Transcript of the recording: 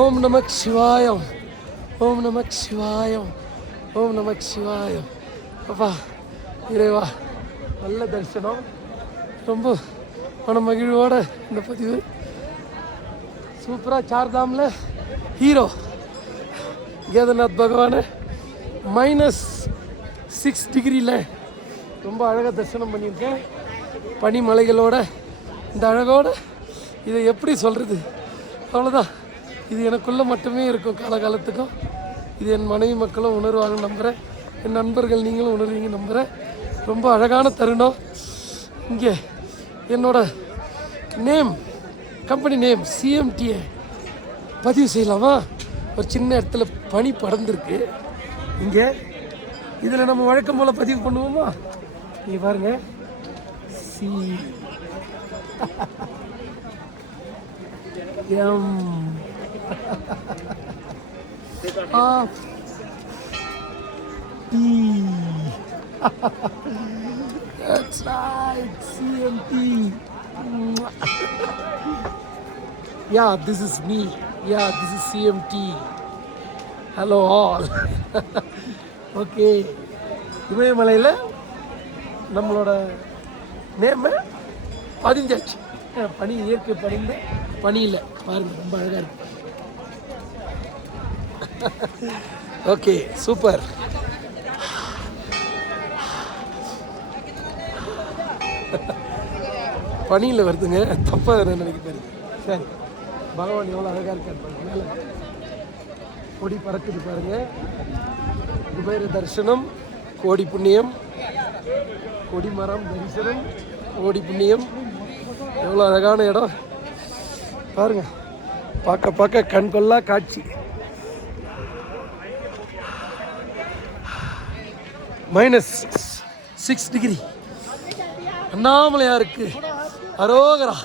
ஓம் நமக் சிவாயம், ஓம் நமக் சிவாயம், ஓம் நமக் சிவாயம். அப்பா இறைவா, நல்ல தரிசனம். ரொம்ப மன மகிழ்வோட இந்த பதிவு சூப்பராக. சார்தாமில் ஹீரோ கேதார்நாத் பகவானை -6 டிகிரியில் ரொம்ப அழகாக தரிசனம் பண்ணியிருக்கேன். பனிமலைகளோட இந்த அழகோட இதை எப்படி சொல்கிறது, அவ்வளோதான். இது எனக்குள்ளே மட்டுமே இருக்கும் காலகாலத்துக்கும். இது என் மனைவி மக்களும் உணர்வாங்க நம்புகிறேன். என் நண்பர்கள் நீங்களும் உணர்வீங்க நம்புகிறேன். ரொம்ப அழகான தருணம். இங்கே என்னோட நேம், கம்பெனி நேம் CMTA பதிவு செய்யலாமா? ஒரு சின்ன இடத்துல பனி படர்ந்துருக்கு இங்கே. இதில் நம்ம வழக்கம் போல் பதிவு பண்ணுவோமா? நீங்கள் பாருங்கள், That's right, CMT. Yeah, this is me. Yeah, this is CMT. Hello all. Okay. இமயமலையில் நம்மளோட நேம் பதிஞ்சாச்சு. பனி இயற்கை படிந்து பனியில் பாருங்கள், ரொம்ப அழகாக இருக்கு. Okay, super. பனியில் வருதுங்க, தப்பாக நினைக்க பாருங்க. சரி, பகவான் எவ்வளோ அழகாக இருக்காரு பாருங்க. மேலே கொடி பறக்குது பாருங்க. குபேர தரிசனம், கோடி புண்ணியம். கொடிமரம் தரிசனம், கோடி புண்ணியம். எவ்வளோ அழகான இடம் பாருங்க. பார்க்க பார்க்க கண்கொள்ளா காட்சி. -6 டிகிரி. அண்ணாமலையாருக்கு அரோகரா.